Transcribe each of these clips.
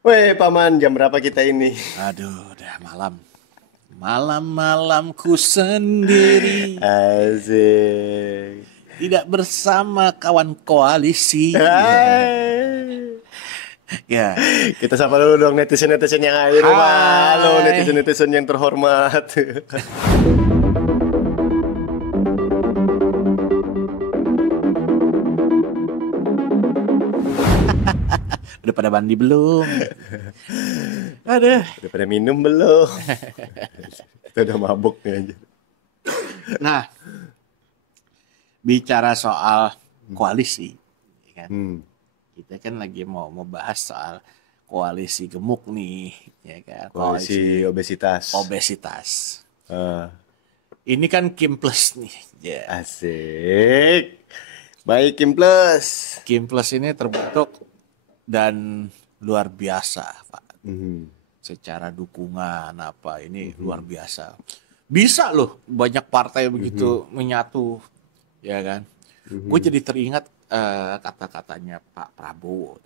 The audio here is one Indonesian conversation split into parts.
Weh, Paman, jam berapa kita ini? Aduh, udah malam. Malam-malamku sendiri, Asik. tidak bersama kawan koalisi. Hai. Ya, Kita sapa dulu dong netizen-netizen yang ada di rumah. Halo, hai. netizen-netizen yang terhormat. Udah pada mandi belum? Aduh. Udah pada minum belum? Kita udah mabuk nih aja. Nah, bicara soal koalisi, ya kan? Hmm. Kita kan lagi mau bahas soal koalisi gemuk nih, ya kan? Koalisi obesitas. Obesitas. Ah, Ini kan Kim Plus nih, ya. asik. Baik, Kim Plus. Kim Plus ini terbentuk dan luar biasa, Pak. Mhm. Secara dukungan apa ini luar biasa. Bisa loh banyak partai begitu menyatu, ya kan? Gue jadi teringat kata-katanya Pak Prabowo.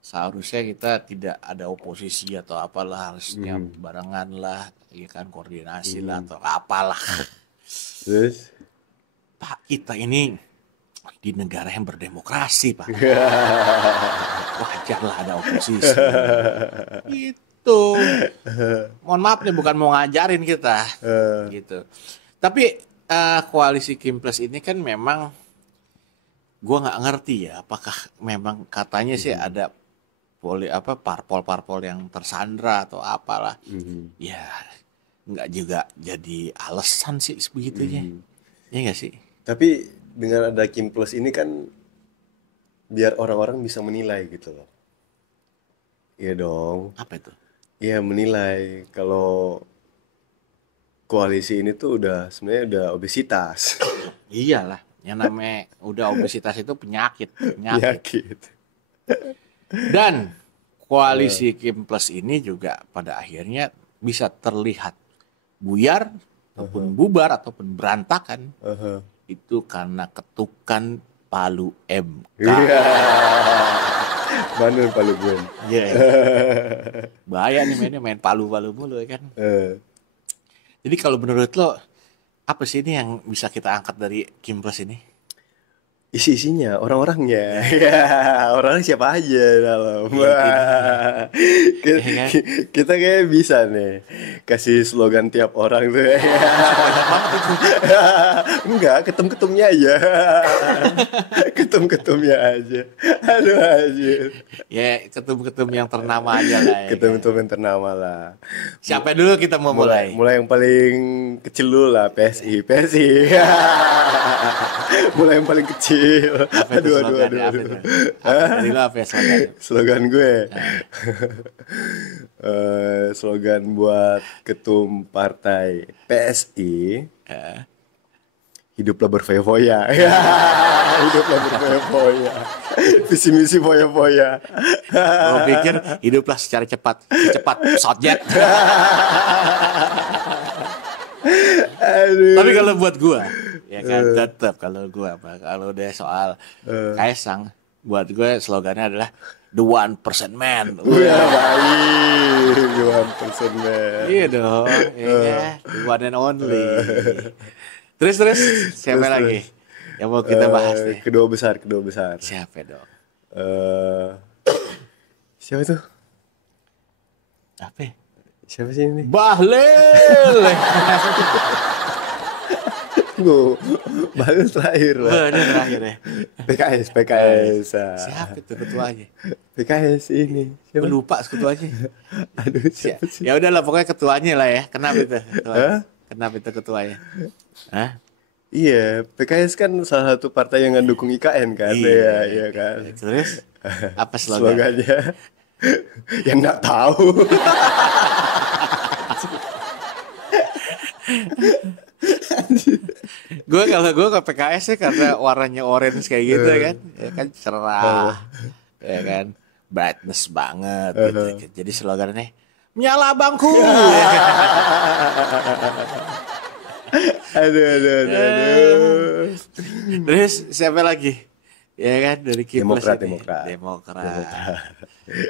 Seharusnya kita tidak ada oposisi atau apalah, harusnya barengan lah, ya kan, koordinasi lah atau apalah. Terus? Pak, kita ini di negara yang berdemokrasi, Pak. Wajarlah ada oposisi. Itu. Mohon maaf nih, bukan mau ngajarin kita. Gitu. Tapi koalisi Kim Plus ini kan memang gue nggak ngerti ya, apakah memang katanya sih ada parpol-parpol yang tersandra atau apalah. Ya, nggak juga jadi alasan sih sebegitunya. Ya nggak sih? Tapi dengan ada Kim Plus ini kan biar orang-orang bisa menilai gitu loh. Iya dong. Apa itu? Iya menilai kalau koalisi ini tuh sebenarnya udah obesitas. Iyalah, yang namanya udah obesitas itu penyakit. Penyakit. Dan koalisi Kim Plus ini juga pada akhirnya bisa terlihat buyar ataupun bubar ataupun berantakan itu karena ketukan palu MK. Iya. Manul palu gue. Iya. Bahaya nih main palu-palu mulu ya kan. Jadi kalau menurut lo apa sih ini yang bisa kita angkat dari Kim Plus ini? Isi-isinya, orang-orangnya. Ya, orang siapa aja dalam. Ya kan? Kita kayak bisa nih kasih slogan tiap orang tuh. Banyak banget itu. Enggak, ketum-ketumnya aja. Ketum-ketumnya aja. Aduh aja. Ya ketum-ketum yang ternama aja lah ya. Ketum-ketum yang ternama lah. Siapa dulu kita mau mulai? Mulai yang paling kecil dulu lah, PSI. Mulai yang paling kecil. Apa itu slogannya? Apa itu? Dari lo apa ya slogannya? Slogan gue. Slogan buat ketum partai PSI. Hiduplah berfoya-foya. Hiduplah berfoya-foya. Visi misi foya-foya. Gue pikir hiduplah secara cepat pesawat jet. Aduh. Tapi kalau buat gue, ya kan tetap kalau udah soal Kaisang, buat gue slogannya adalah the 1% man. Wah, baik. 1% man. Iya dong, ya, the one and only. Terus siapa Terus. lagi yang mau kita bahas nih? Kedua besar. Siapa dong? Eh, siapa tuh? Apa? Siapa sih ini? Bahlil. Gue baru terakhir lah. Bener terakhir ya. PKS. Siapa itu ketuanya? PKS ini. Gue Siapa? lupa ketuanya. Aduh, siapa sih? Ya udahlah pokoknya ketuanya lah ya. Kenapa itu? Hah? Kenapa itu ketuanya? Hah? Iya, PKS kan salah satu partai yang ngedukung IKN kan? Iya kan. Terus apa slogan? Slogannya yang nggak tahu. Kalau gue ke PKS sih karena warnanya orange kayak gitu kan, ya kan cerah, ya kan brightness banget gitu. Jadi slogannya menyala bangku. Aduh. Terus siapa lagi Ya kan dari Kiples Demokrat, ini. Demokrat. Demokrat.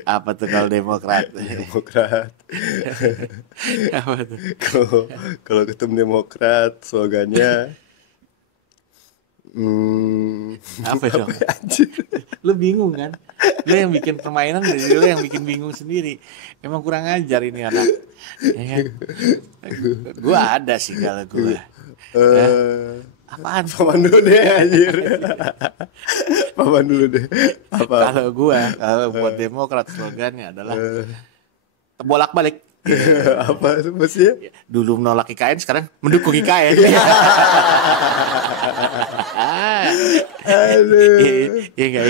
Apa tuh kalau Demokrat? Demokrat. Apa tuh? Kalau kalau ketemu Demokrat slogannya Apa apa dong? ya, anjir? Lu bingung kan? Lu yang bikin permainan, dari lu yang bikin bingung sendiri. Emang kurang ajar ini anak. Ya kan? Gua ada sih kalau gua. Hah? Eh, Apaan? paman dulu deh anjir. Paman dulu deh. Apa? Kalau buat Demokrat slogannya adalah bolak-balik. Apa itu maksudnya? Dulu menolak IKN, sekarang mendukung IKN. Aduh. Iya enggak.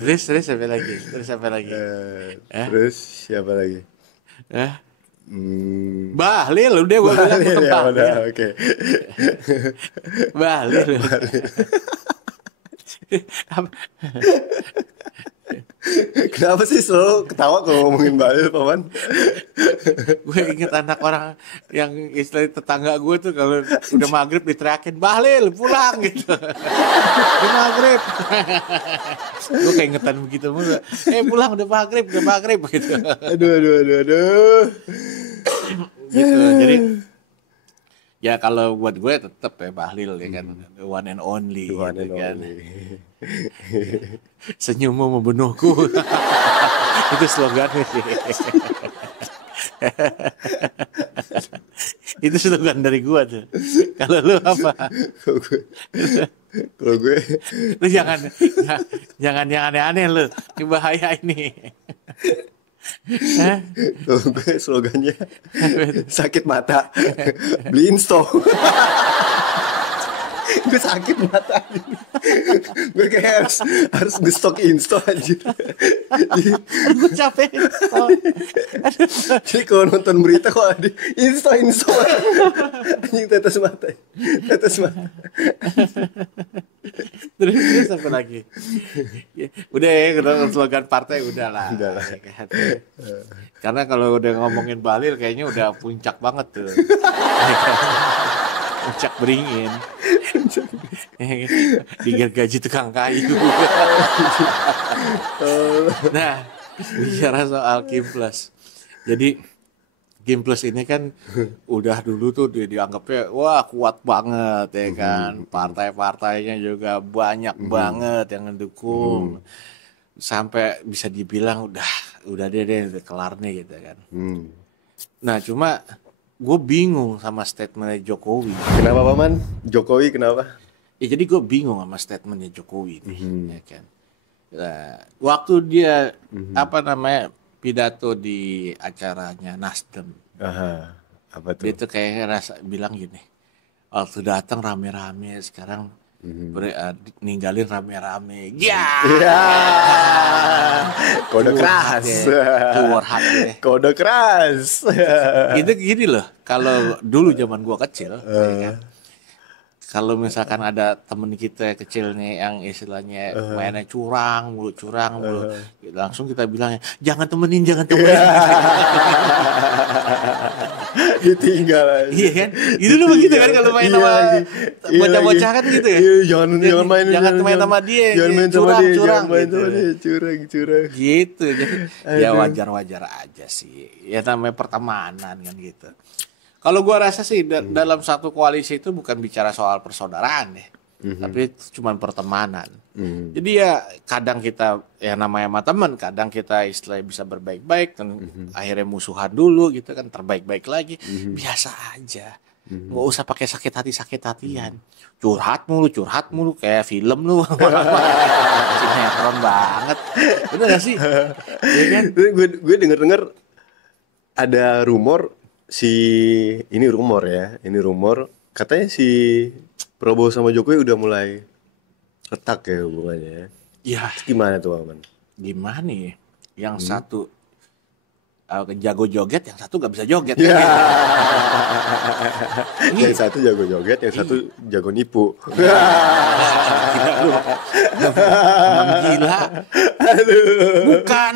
Terus apa lagi? Terus siapa lagi? Hah? Bahlil Bahlil udah gua bilang ya udah, Bahlil. oke. Bahlil. Apa- Kenapa sih selalu ketawa kalau ngomongin Bahlil, Paman? Gue inget anak orang yang istilah tetangga gue tuh kalau udah maghrib diteriakin Bahlil pulang gitu. Udah maghrib. Gue keingetan begitu mulu. Pulang udah maghrib gitu. Aduh. Gitu. Jadi ya kalau buat gue tetap ya Bahlil ya kan, the one and only, Tuhan gitu kan. only. Senyummu membunuhku. Itu slogannya sih. Itu slogan dari gua tuh. Kalau lu apa? Kalau gue Lu jangan aneh-aneh lu. Ini bahaya ini. Hah? kalau gue slogannya sakit mata beli insto. Gue sakit mata. Gue kayak harus ngestok insto anjir. Gue capek. Jadi kalau nonton berita kok ada insto anjing tetes mata. Terus apa lagi? Ya, udah ya, slogan partai udahlah. Udahlah. Ya kan? Karena kalau udah ngomongin Bahlil kayaknya udah puncak banget tuh. Puncak beringin. Digergaji tukang kayu. Nah, bicara soal Kiples. Jadi Kiples ini kan udah dulu tuh dianggapnya wah kuat banget ya kan. Partai-partainya juga banyak banget yang mendukung. Sampai bisa dibilang udah deh kelar nih gitu kan. Nah, cuma gue bingung sama statementnya Jokowi. Kenapa Paman? Jokowi kenapa? Ya jadi gue bingung sama statementnya Jokowi nih, ya kan. Nah, waktu dia pidato di acaranya Nasdem, Aha, apa dia tuh? tuh kayak bilang gini, waktu datang rame-rame, sekarang ninggalin rame-rame. Ya, Ya, kode keras. keluar hati. Kode keras. Itu gini loh, kalau dulu zaman gua kecil, ya kan, kalau misalkan ada temen kita kecil nih yang istilahnya mainnya curang mulu, langsung kita bilangnya jangan temenin. Ditinggal aja. Iya kan? Itu dulu begitu kan kalau main sama bocah-bocah kan gitu ya. Iya, jangan main sama dia. Jangan main sama curang, dia, curang jangan main gitu. sama dia, curang. Gitu. Jadi ya Aduh. wajar-wajar aja sih. Ya namanya pertemanan kan gitu. Kalau gua rasa sih dalam satu koalisi itu bukan bicara soal persaudaraan ya. Tapi cuma pertemanan. Jadi ya kadang kita ya namanya sama teman, kadang kita istilahnya bisa berbaik-baik dan akhirnya musuhan dulu gitu kan, terbaik-baik lagi. Biasa aja. Nggak usah pakai sakit hatian. Curhat mulu kayak film lu. Sinetron banget. Bener gak sih? Ya kan? Gue denger ada rumor ini rumor katanya si Prabowo sama Jokowi udah mulai retak ya hubungannya. Ya, Gimana tuh Aman? gimana ya? Yang satu jago joget, yang satu gak bisa joget. Ya. Ini Yang satu jago joget, yang satu jago nipu. gila lu. Emang gila. Bukan.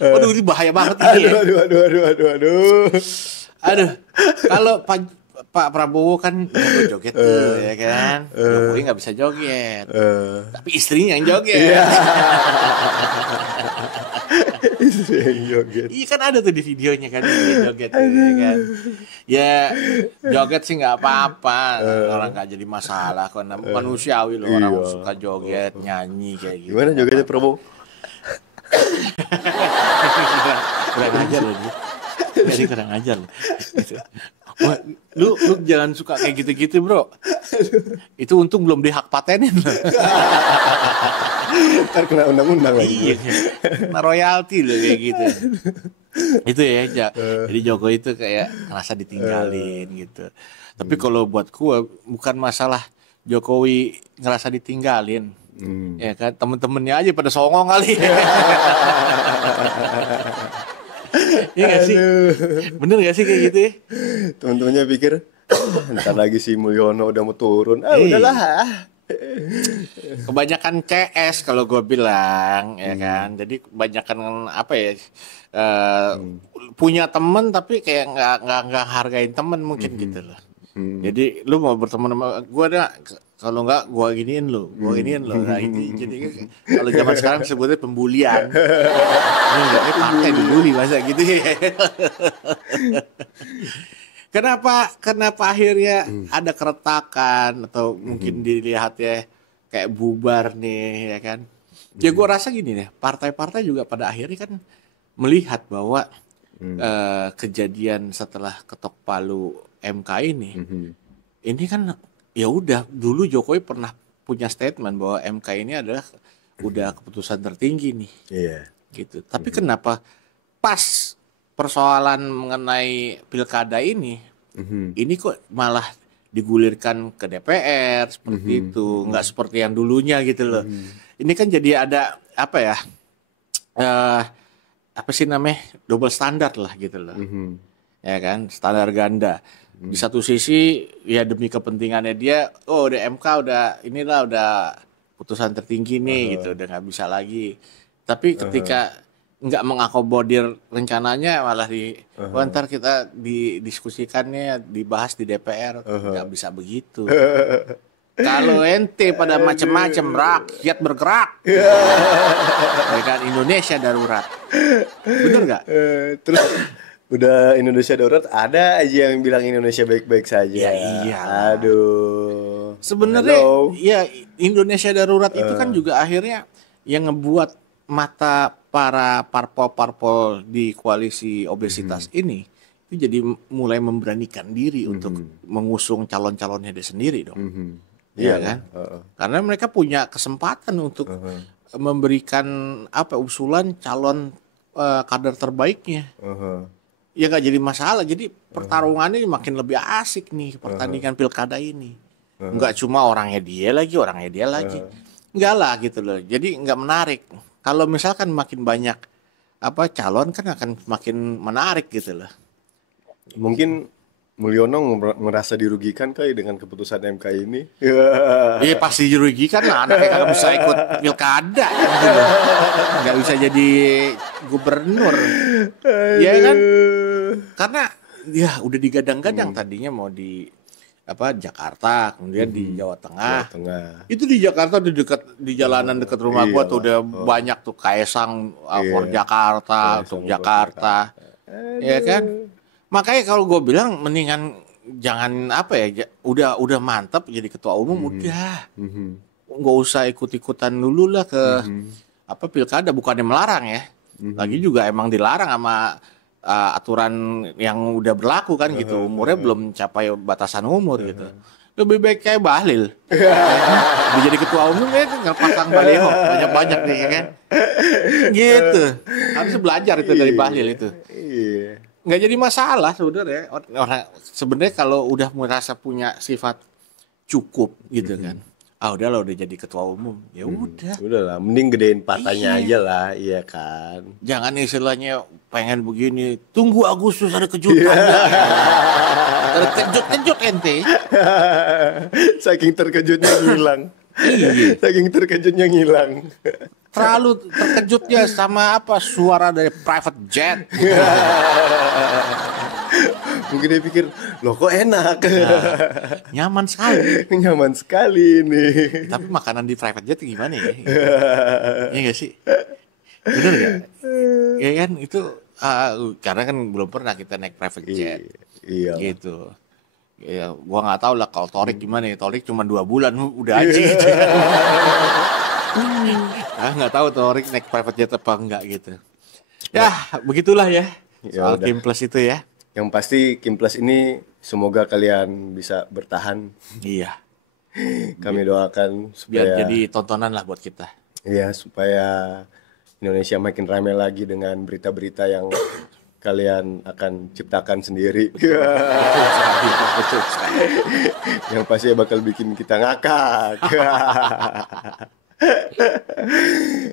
Waduh, ini bahaya banget ini ya. Aduh. Aduh, kalau Pak Prabowo kan jago joget tuh, ya kan. Jokowi nggak bisa joget, tapi istrinya yang joget. Iya. Istri yang joget. Iya kan ada tuh di videonya kan dia joget tuh, ya kan. Ya joget sih nggak apa-apa, orang nggak jadi masalah kok. Manusiawi loh orang Iya. suka joget, nyanyi kayak gitu. Gimana jogetnya Prabowo? Kurang ajar loh dia. Jadi kurang ajar loh. Gitu. Wah, lu jangan suka kayak gitu-gitu bro. Itu untung belum dihak patenin loh. Ntar kena undang-undang lagi. Iya, nah royalti loh kayak gitu. Itu ya, jadi Jokowi itu kayak ngerasa ditinggalin gitu. Tapi kalau buat gua bukan masalah Jokowi ngerasa ditinggalin, ya kan temen-temennya aja pada songong kali. Iya gak sih? Bener gak sih kayak gitu ya? Teman-temannya pikir, ntar lagi si Mulyono udah mau turun. Iya. Udahlah. Kebanyakan CS kalau gue bilang, ya kan. Jadi kebanyakan apa ya? Punya temen tapi kayak nggak hargain temen mungkin gitu loh. Jadi lu mau berteman sama gue dah, kalau nggak gue giniin lu, Nah ini jadi kalau zaman sekarang sebutnya pembulian. Ini partai dibully masa gitu ya. Kenapa akhirnya ada keretakan atau mungkin dilihat ya kayak bubar nih ya kan? Ya gue rasa gini deh, partai-partai juga pada akhirnya kan melihat bahwa kejadian setelah ketok palu MK ini kan ya udah dulu Jokowi pernah punya statement bahwa MK ini adalah udah keputusan tertinggi nih. Iya. Gitu. Tapi kenapa pas persoalan mengenai pilkada ini kok malah digulirkan ke DPR seperti itu, nggak seperti yang dulunya gitu loh. Ini kan jadi ada apa ya? Apa sih namanya? Double standar lah gitu loh. Ya kan, standar ganda. Di satu sisi ya demi kepentingannya dia, udah MK udah putusan tertinggi nih gitu, udah nggak bisa lagi. Tapi ketika nggak mengakomodir rencananya malah ntar kita didiskusikannya dibahas di DPR, nggak bisa begitu. Kalau ente pada macam-macam rakyat bergerak, ya kan Indonesia darurat, bener nggak? Terus udah Indonesia darurat, ada aja yang bilang Indonesia baik-baik saja. Ya iya. Aduh. Sebenarnya ya Indonesia darurat itu kan juga akhirnya yang ngebuat mata para parpol-parpol di koalisi obesitas ini itu jadi mulai memberanikan diri untuk mengusung calon-calonnya dia sendiri dong. Iya kan? Karena mereka punya kesempatan untuk memberikan usulan calon kader terbaiknya. Ya nggak jadi masalah. Jadi pertarungannya makin lebih asik nih pertandingan pilkada ini. Nggak cuma orangnya dia lagi. Nggak lah gitu loh. Jadi nggak menarik. Kalau misalkan makin banyak calon kan akan makin menarik gitu loh. Mungkin Mulyono merasa dirugikan kali dengan keputusan MK ini. Iya pasti dirugikan lah, anaknya kagak bisa ikut pilkada gitu loh. Nggak bisa jadi gubernur. Ya kan? Karena ya udah digadang-gadang tadinya mau di Jakarta, kemudian di Jawa Tengah. Itu di Jakarta di jalanan dekat rumah gua tuh udah banyak tuh Kaisang for Jakarta, untuk Jakarta. Ya kan? Makanya kalau gue bilang mendingan jangan udah mantap jadi ketua umum udah. Nggak usah ikut-ikutan dulu lah ke pilkada, bukannya melarang ya. Lagi juga emang dilarang sama aturan yang udah berlaku kan gitu. Umurnya belum capai batasan umur gitu. Lebih baik kayak Bahlil. Dia jadi ketua umum ya nggak pasang baliho banyak-banyak nih ya kan. Gitu. Harus belajar itu dari Bahlil itu. Iya. Nggak jadi masalah sebenarnya. Orang sebenarnya kalau udah merasa punya sifat cukup gitu kan. Udahlah udah jadi ketua umum. Ya udah. Udahlah, mending gedein partainya aja lah, iya kan. Jangan istilahnya pengen begini. Tunggu Agustus ada kejutan. Terkejut ente. Saking terkejutnya ngilang. Saking terkejutnya ngilang. Terlalu terkejutnya sama suara dari private jet. Mungkin dia pikir, loh kok enak. Nyaman sekali. Nyaman sekali nih. Tapi makanan di private jet gimana ya? Iya nggak sih? Bener nggak? Ya kan itu karena kan belum pernah kita naik private jet. Iya. Gitu. Ya, gua nggak tahu lah kalau Torik gimana ya. Torik cuma 2 bulan udah aja gitu. Nggak tahu Torik naik private jet apa enggak gitu. Ya, begitulah ya. Soal udah. Kim Plus itu ya. Yang pasti Kim Plus ini semoga kalian bisa bertahan. Iya. Kami doakan Biar supaya jadi tontonan lah buat kita. iya, supaya Indonesia makin ramai lagi dengan berita-berita yang kalian akan ciptakan sendiri. Betul sekali. Yang pasti bakal bikin kita ngakak.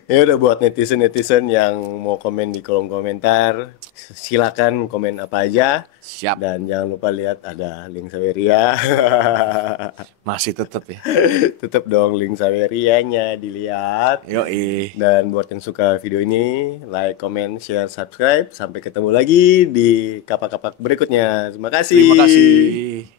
Ya udah, buat netizen-netizen yang mau komen di kolom komentar, silakan komen apa aja. Siap. Dan jangan lupa lihat ada link Saweria. Masih tetap ya. Tetap dong link Sawerianya dilihat. Yoi. Dan buat yang suka video ini, like, comment, share, subscribe. Sampai ketemu lagi di kapak-kapak berikutnya. Terima kasih. Terima kasih.